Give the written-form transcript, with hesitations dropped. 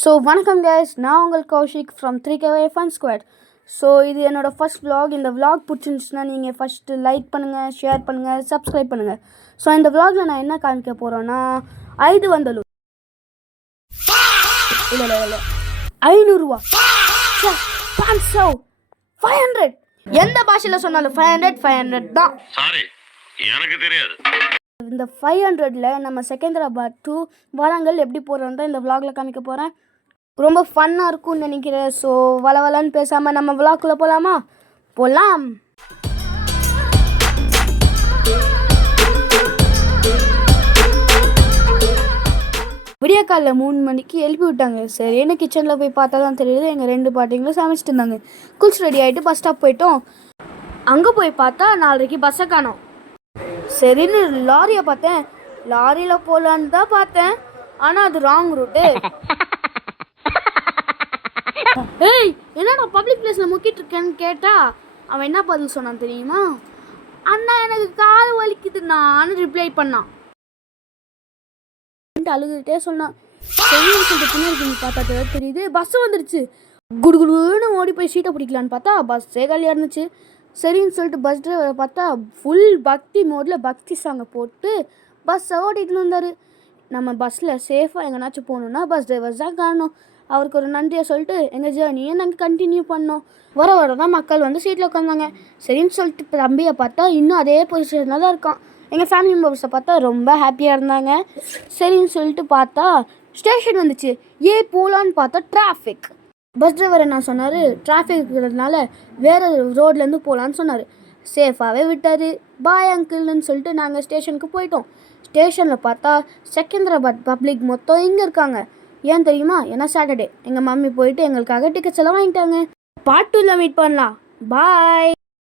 So வணக்கம் guys, நான் உங்கள் Kaushik from 3KY Fun Squad. So இது என்னோடய ஃபஸ்ட் vlog. இந்த vlog பிடிச்சிருந்துச்சுன்னா நீங்கள் ஃபஸ்ட்டு லைக் பண்ணுங்கள், ஷேர் பண்ணுங்கள், சப்ஸ்கிரைப் பண்ணுங்கள். ஸோ இந்த vlogல நான் என்ன காமிக்க போகிறேன்னா 500 இல்லை 500 500 500 எந்த பாஷையில் சொன்னாலும் 500 தான். சாரி, எனக்கு தெரியாது. இந்த 500ல் நம்ம செகந்திராபாத் டு வாரங்கல் எப்படி போகிறோம் தான் இந்த vlogல காமிக்க போகிறேன். ரொம்ப ஃபன்னாக இருக்கும்னு நினைக்கிறேன். ஸோ வளவலன்னு பேசாமல் நம்ம vlogக்குள்ளே போகலாமா? போகலாம். விடிய காலைல 3 மணிக்கு எழுப்பி விட்டாங்க. சரின்னு கிச்சனில் போய் பார்த்தா தான் தெரியுது எங்கள் 2 பாட்டிங்களும் சமைச்சிட்டு இருந்தாங்க. குளிச்சு ரெடி ஆகிட்டு பஸ் ஸ்டாப் போயிட்டோம். அங்கே போய் பார்த்தா 4:30 பஸ்ஸை காணோம். சரின்னு லாரியை பார்த்தேன். லாரியில் போகலான்னு தான் பார்த்தேன், ஆனால் அது ராங் ரூட்டு. ஏய், என்னடா பப்ளிக் பிளேஸில் முக்கிட்டு இருக்கேன்னு கேட்டால் அவன் என்ன பதில் சொன்னான் தெரியுமா? அண்ணா எனக்கு கால் வலிக்குதுண்ணான்னு ரிப்ளை பண்ணான். அழுதுகிட்டே சொன்னான். சரின்னு சொல்லிட்டு பின்னாடி பார்த்தா தெரியுது பஸ்ஸு வந்துடுச்சு. குடுகுடுன்னு ஓடி போய் சீட்டை பிடிக்கலான்னு பார்த்தா பஸ்ஸே காலியாக இருந்துச்சு. சரின்னு சொல்லிட்டு பஸ் டிரைவரை பார்த்தா ஃபுல் பக்தி மோடில் பக்தி சாங்கை போட்டு பஸ்ஸை ஓட்டிகிட்டு வந்தார். நம்ம பஸ்ஸில் சேஃபாக எங்கேனாச்சும் போகணுன்னா பஸ் டிரைவர்ஸ் தான் காணணும். அவருக்கு ஒரு நன்றியை சொல்லிட்டு எங்கள் ஜேர்னியை நாங்கள் கண்டினியூ பண்ணோம். வர தான் மக்கள் வந்து சீட்டில் உட்காந்தாங்க. சரின்னு சொல்லிட்டு தம்பியை பார்த்தா இன்னும் அதே பொசிஷனில் தான் இருக்கான். எங்கள் ஃபேமிலி மெம்பர்ஸை பார்த்தா ரொம்ப ஹாப்பியாக இருந்தாங்க. சரின்னு சொல்லிட்டு பார்த்தா ஸ்டேஷன் வந்துச்சு. போகலான்னு பார்த்தா டிராஃபிக். பஸ் டிரைவர் என்ன சொன்னார், டிராஃபிக் இருக்கிறதுனால வேறு ரோட்லேருந்து போகலான்னு சொன்னார். சேஃபாகவே விட்டார். பாய் அங்கிள்னு சொல்லிட்டு நாங்கள் ஸ்டேஷனுக்கு போயிட்டோம். ஸ்டேஷனில் பார்த்தா செகந்திராபாத் பப்ளிக் மொத்தம் இங்கே இருக்காங்க. ஏன் தெரியுமா? ஏன்னா சாட்டர்டே எங்கள் மம்மி போயிட்டு எங்களுக்காக டிக்கெட்ஸ் எல்லாம் வாங்கிட்டாங்க. பார்ட் 2ல மீட் பண்ணலாம். பாய்.